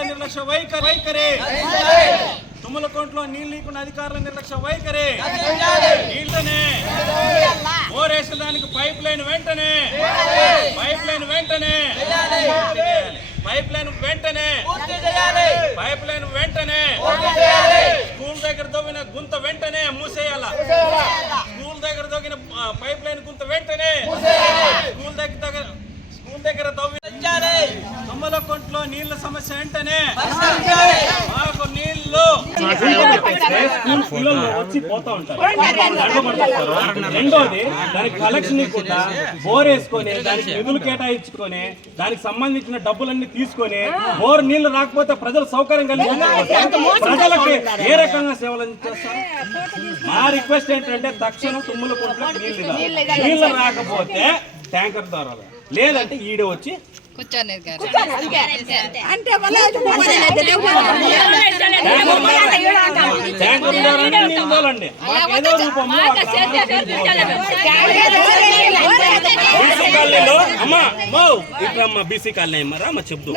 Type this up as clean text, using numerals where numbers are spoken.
అధికారుల నిర్లక్ష్య వైఖరి తుమ్మలకుంటలో నీళ్ళు లేకుండా అధికారుల నిర్లక్ష్య వైఖరి నీళ్ళనే బోరేసడానికి పైప్ లైన్ వెంటనే స్కూల్ దగ్గర తవ్విన గుంత వెంటనే మూసేయాల స్కూల్ దగ్గర తవ్విన పైప్ లైన్ గుంత వెంటనే స్కూల్ దగ్గర తవ్విన తుమ్మలకుంటలో నీళ్ళ సమస్య వెంటనే మాకు నీళ్లు వచ్చి పోతా ఉంటారు. రెండోది దానికి కలెక్షన్ కూడా బోర్ వేసుకొని దానికి నిధులు కేటాయించుకొని దానికి సంబంధించిన డబ్బులన్నీ తీసుకొని బోర్ నీళ్లు రాకపోతే ప్రజలు సౌకర్యం కలిగి ప్రజలకి ఏ రకంగా సేవలు అందిస్తారు. మా రిక్వెస్ట్ ఏంటంటే తక్షణం తుమ్మలకుంటలో నీళ్లు రాకపోతే ట్యాంకర్ ద్వారా లేదంటే ఈడే వచ్చి అమ్మా బీసీ కాలనీ అమ్మారా అమ్మ చెప్తూ